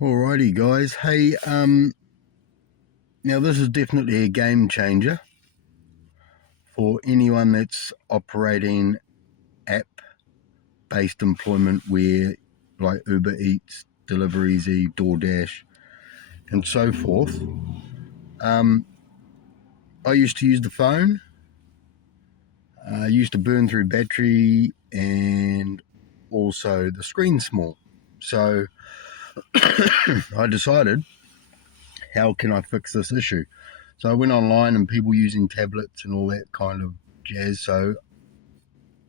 Alrighty guys, hey, now this is definitely a game changer for anyone that's operating app-based employment where like Uber Eats, Delivery Easy, DoorDash and so forth. I used to use the phone. I used to burn through battery and also the screen's small. So I decided, how can I fix this issue? So I went online and people using tablets and all that kind of jazz. So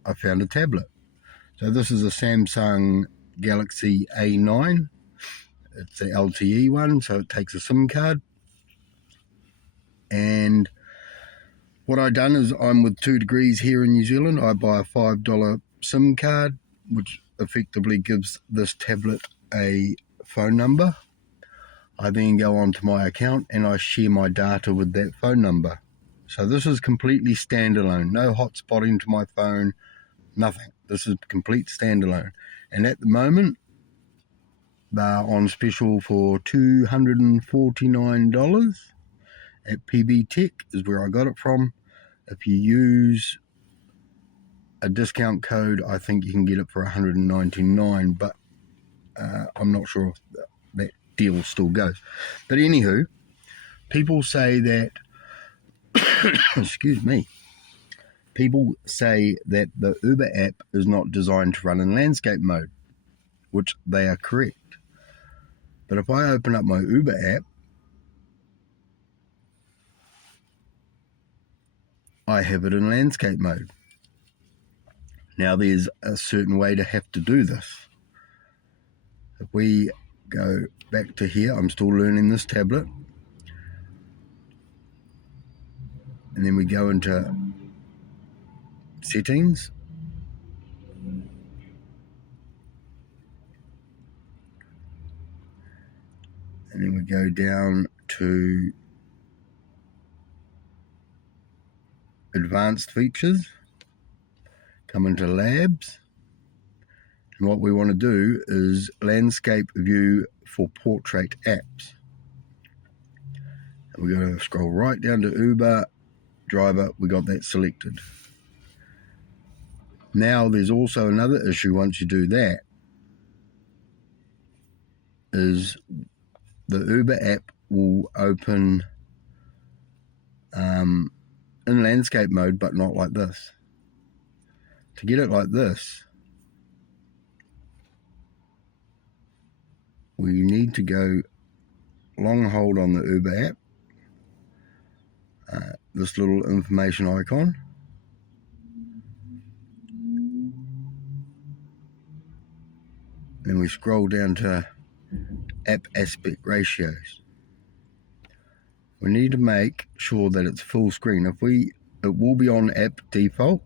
I found a tablet. So this is a Samsung Galaxy A9. It's the LTE one, so it takes a SIM card. And what I've done is, I'm with 2 Degrees here in New Zealand. I buy a $5 SIM card, which effectively gives this tablet a phone number. I then go onto my account and I share my data with that phone number. So this is completely standalone, no hotspotting to my phone, nothing. This is complete standalone. And at the moment, they're on special for $249 at PB Tech is where I got it from. If you use a discount code, I think you can get it for $199, but I'm not sure if that deal still goes. But anywho, people say that excuse me, people say that the Uber app is not designed to run in landscape mode, which they are correct. But if I open up my Uber app, I have it in landscape mode. Now there's a certain way to have to do this. If we go back to here, I'm still learning this tablet. And then we go into settings. And then we go down to advanced features, come into labs. And what we want to do is landscape view for portrait apps. And we're going to scroll right down to Uber driver. We got that selected. Now there's also another issue once you do that, is the Uber app will open in landscape mode, but not like this. To get it like this, we need to go long hold on the Uber app, this little information icon, then we scroll down to app aspect ratios. We need to make sure that it's full screen. It will be on app default,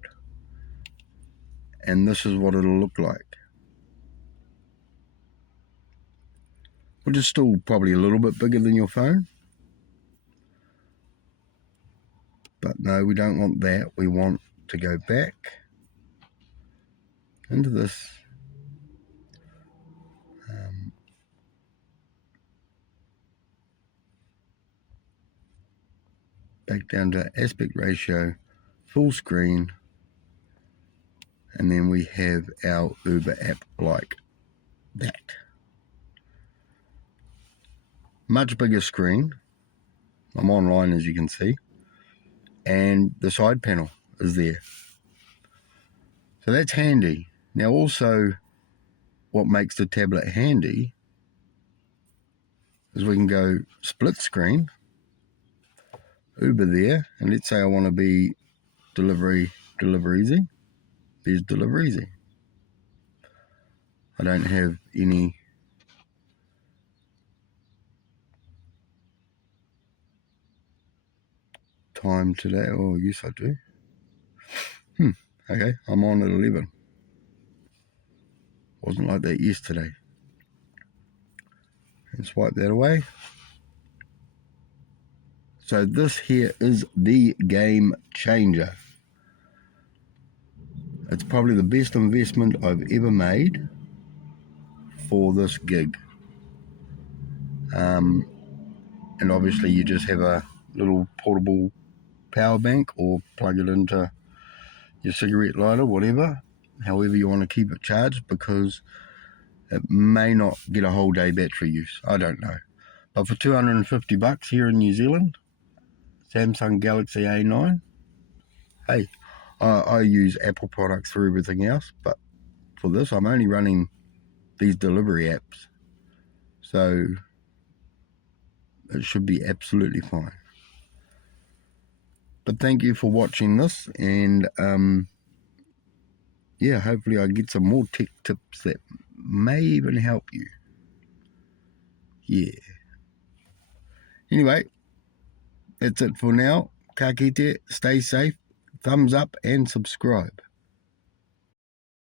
and this is what it'll look like, which is still probably a little bit bigger than your phone. But no, we don't want that. We want to go back into this. Back down to aspect ratio, full screen, and then we have our Uber app like that. Much bigger screen. I'm online, as you can see, and the side panel is there. So that's handy. Now also, what makes the tablet handy is we can go split screen, Uber there, and let's say I want to be Delivery Easy. There's Delivery Easy. I don't have any time today. Oh, yes I do. Okay, I'm on at 11. Wasn't like that yesterday. Let's wipe that away. So this here is the game changer. It's probably the best investment I've ever made for this gig. And obviously you just have a little portable power bank or plug it into your cigarette lighter, whatever, however you want to keep it charged, because it may not get a whole day battery use. I don't know. But for $250 here in New Zealand, Samsung Galaxy A9, hey, I use Apple products for everything else, but for this I'm only running these delivery apps. So it should be absolutely fine. But thank you for watching this, and yeah, hopefully I get some more tech tips that may even help you. Yeah. Anyway, that's it for now. Ka kite, stay safe, thumbs up and subscribe.